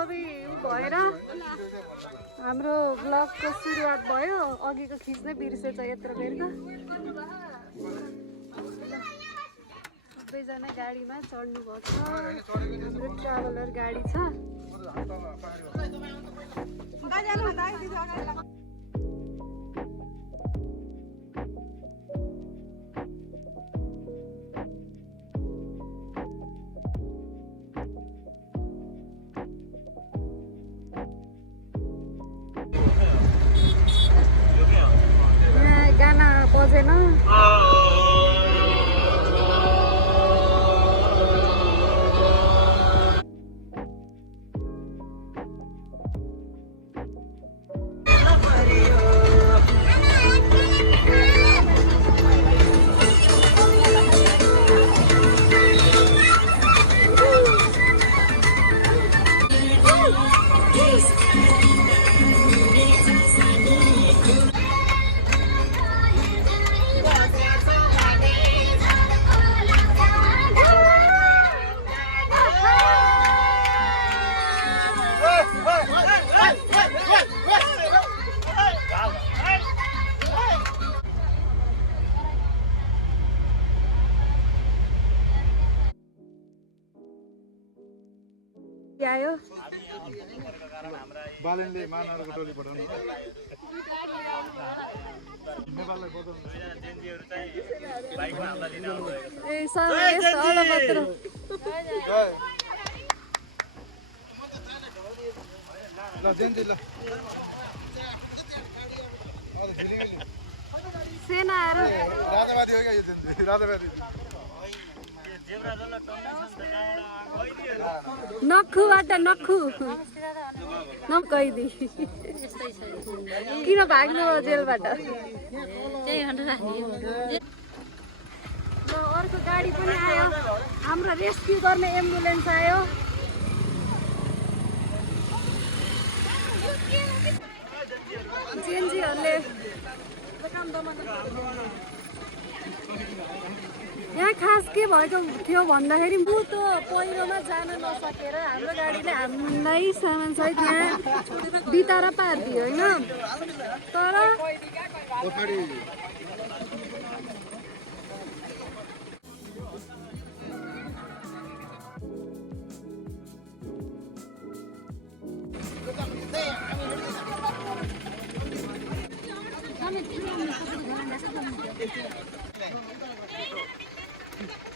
सबै भएर हाम्रो ब्लगको सुरुवात भयो। अघिको खिच्नै बिर्सेछ यत्रो बेरको। सबैजना गाडीमा चढ्नु भएको छ। हाम्रो ट्राभलर गाडी छ। गाना बजेन। आयो बालेनले मानवको टोली पठाउनु नेपाललाई बचाउनु जेनजीहरु चाहिँ बाइकमा हमला दिन आउनु ए सर अल मात्र ल जेनजी ल सेनाहरु राजावादी हो क्या यो जेनजी राजावादी नखुबाट नखु नकैदी किन भाग्नु जेलबाट। अर्को गाडी पनि आयो। हाम्रो रेस्क्यु गर्ने एम्बुलेन्स आयो। जेनजीहरूले यहाँ खास के भएको थियो भन्दाखेरि म त पहिरोमा जान नसकेर हाम्रो गाडीले हामीलाई सामानसहित यहाँ बिताएर पारिदियो होइन। तर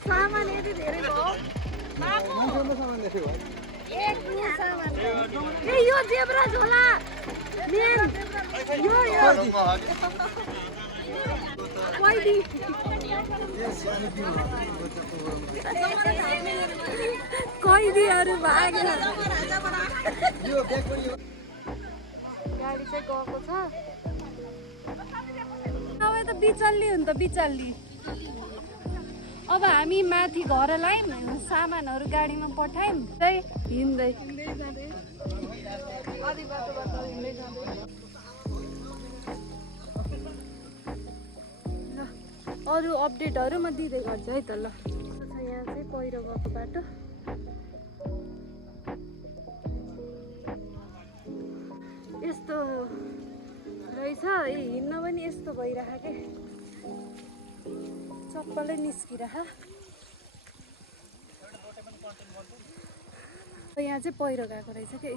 सामान यति धेरै भयो। ए यो जेब्रा झोला मेन यो कैदी कैदीहरू भागेर गाडी चाहिँ गएको छ। अब त बिचल्ली हुन् त बिचल्ली। अब हामी माथि घरलाई सामानहरू गाडीमा पठायौँ चाहिँ हिँड्दै अरू अपडेटहरू म दिँदै गर्छु है त ल। यहाँ चाहिँ पहिरो गएको बाटो यस्तो रहेछ। हिँड्न पनि यस्तो भइरह के चप्पलै निस्किरह। यहाँ चाहिँ पहिरो गएको रहेछ कि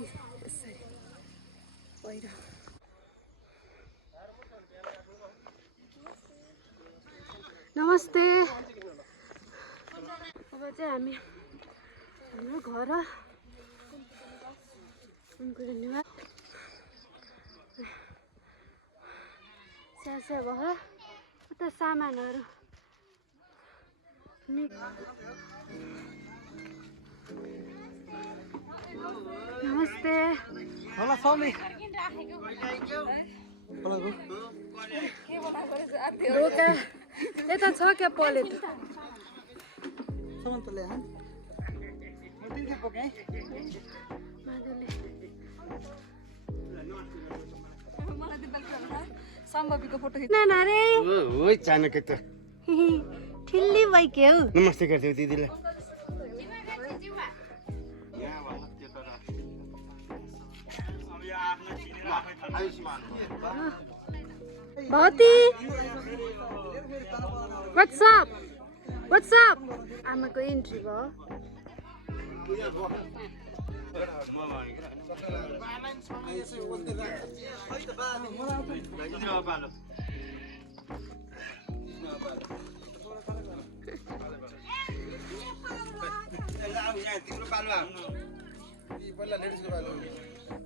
यसरी पहिरो। नमस्ते। अब चाहिँ हामी हाम्रो घर स्यास्या भयो उता सामानहरू नमस्ते। होला सौली ढोका यता छ क्या प्लेट सम्भवीको फोटो खिच्न रे ओइ चानक त ठिल्ली भाइ के हो। नमस्ते गर्थ्यौ दिदीलाई भौती What's up? What's up? आमाको इन्ट्री भयो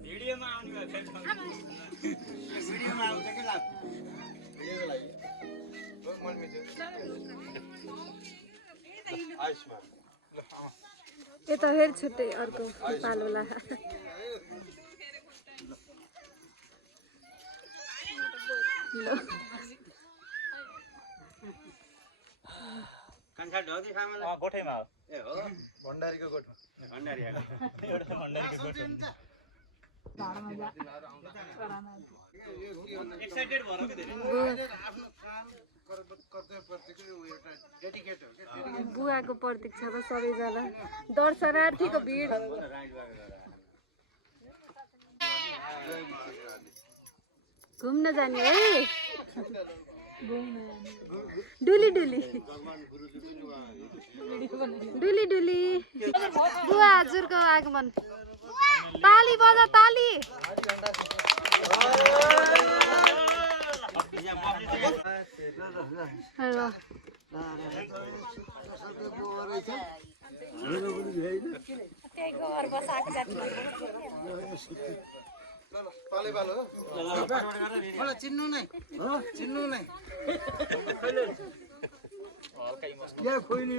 भिडियोमा आउने भिडियोमा आउँछ के लाभ भिडियोको लागि यता फेरि छुट्टै अर्को पालोला गोठैमा हो ए हो भण्डारीको गोठमा भण्डारी एउटा भण्डारीको गोठ एक्साइटेड भएर के धेरै आफ्नो काम कर्तव्यप्रतिको एउटा डेडिकेट हो के बुवाको प्रतीक्षामा सबैजना दर्शनार्थीको भिड घुम्न जाने है डुली डुली डुली डुली बुवा हजुरको आगमन ताली बजा ताली पाले पालो मलाई चिन्नु नै चिन्नु नै या खोइली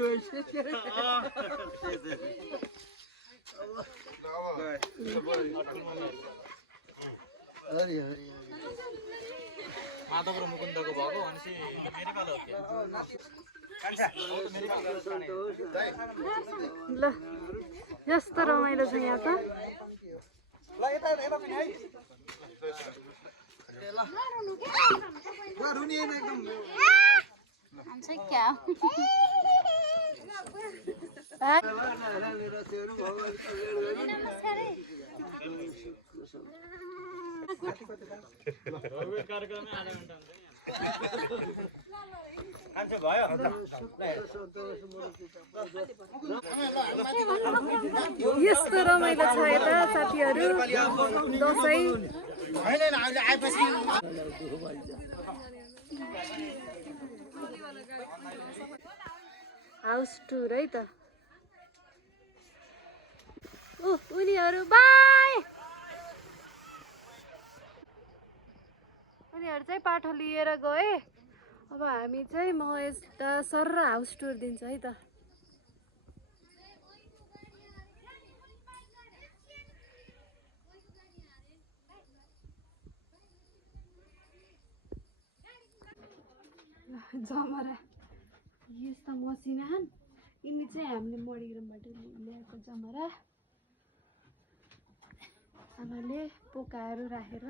माधव र मुकुन्दको भएको भनेपछि मेरै पालो हो ल यस्तो रमाइलो छ यहाँ त कार्यक्रममै आधा घण्टा हुन्छ खान्छ भयो यस्तो रमाइलो छ यता साथीहरू दसैँ हाउस टुर है त उनीहरू बाई उनीहरू चाहिँ पाठो लिएर गए अब हामी चाहिँ म यता सर र हाउस टुर दिन्छ है त जमरा यस्ता मसिनान् यिनी चाहिँ हामीले मणिग्रामबाट ल्याएको जमरा आमाले पोकाहरू राखेर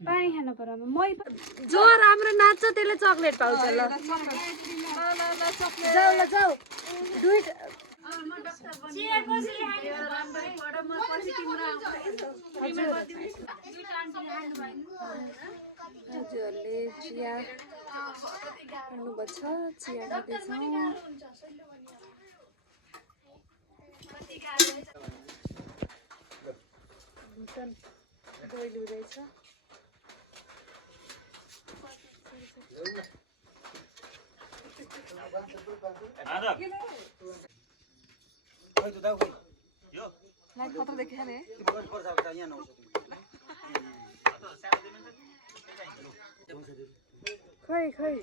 पानी खानु पर्यो जो राम्रो नाच्छ त्यसले चक्लेट पाउँछ ल जाऊ ल जाऊ हजुरहरूले चिया खानुभएको छ चिया खाँदैछौँ बोइल हुँदैछ खतरा देखिया नि खै खै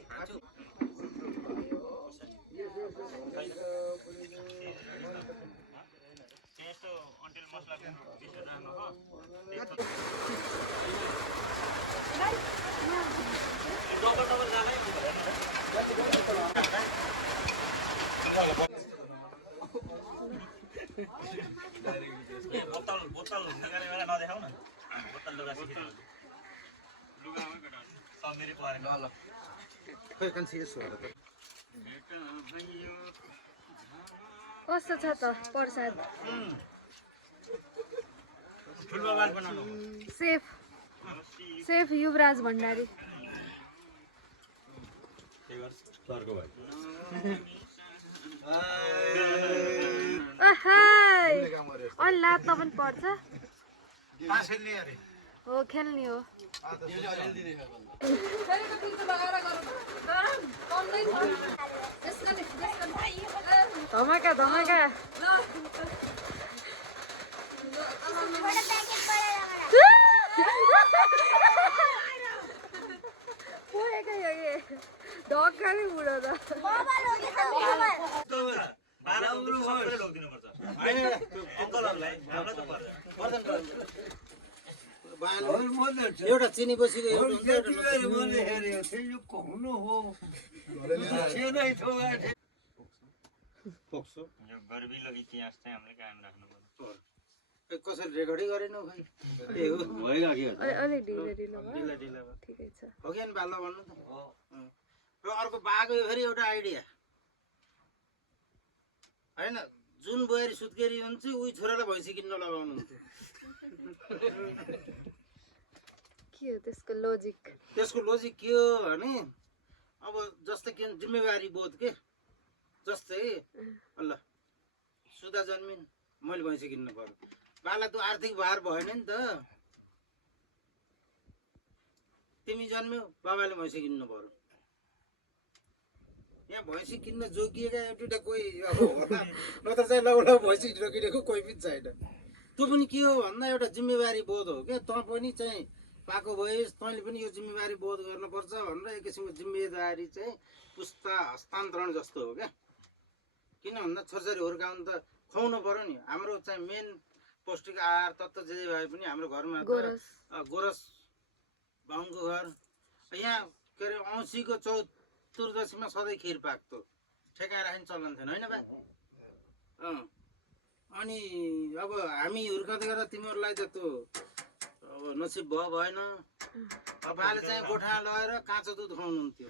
बोतल निकाल्ने बेला नदेखाउ न बोतल लुगा सिक्नु मेरै परेन ल खोइ कन्सी यसो कस्तो छ त प्रसाद ठुलो बाल बनाउनु सेफ युवराज भण्डारी सरको भाइ अनि लात्न पनि पर्छ खेल्ने अरे हो खेल्ने हो धमाका धमाका ढक्काले उडाउँदा सबैले लगिदिनु पर्छ अङ्कलहरूलाई हामीलाई त पर्छ एउटा चिनी बसीको एउटा यो गर्विलो इतिहास चाहिँ हामीले कायम राख्नुपर्छ कसैले रेकर्डै गरेन खै अलिक ढिलो ढिलो भयो ठिकै छ हो कि बाल्लो भन्नु त र अर्को बाघको फेरि एउटा आइडिया होइन जुन बुहारी सुत्केरी हुन्छ उही छोरालाई भैँसी किन्न लगाउनु हुन्थ्यो के हो त्यसको लोजिक त्यसको लोजिक के हो भने अब जस्तै के जिम्मेवारी बोध के जस्तै ल सुधा जन्मिन् मैले भैँसी किन्नु पर्यो बाला त आर्थिक भार भएन नि त तिमी जन्म्यौ बाबाले भैँसी किन्नु पर्यो यहाँ भैँसी किन्न जोगिएका एउटा कोही अब होला नत्र चाहिँ लौ भैँसी जोगिरहेको कोही पनि छैन त्यो पनि के हो भन्दा एउटा जिम्मेवारी बोध हो क्या तँ पनि चाहिँ पाएको भइस् तैँले पनि यो जिम्मेवारी बोध गर्नुपर्छ भनेर एक किसिमको जिम्मेदारी चाहिँ पुस्ता हस्तान्तरण जस्तो हो क्या किन भन्दा छोरछोरी हुर्काउनु त खुवाउनु पर्यो नि हाम्रो चाहिँ मेन पौष्टिक आहार तत्त्व जे भए पनि हाम्रो घरमा गोरस बाहुनको घर यहाँ के अरे औँसीको चतुर्दशीमा सधैँ खिर पाक्थ्यो ठेकाएर राख्ने चलन थिएन होइन बा अनि अब हामी हुर्काउँदै गर्दा तिमीहरूलाई त त्यो अब नसिब भयो भएन अब बाले चाहिँ गोठा लगाएर काँचो दुध खुवाउनुहुन्थ्यो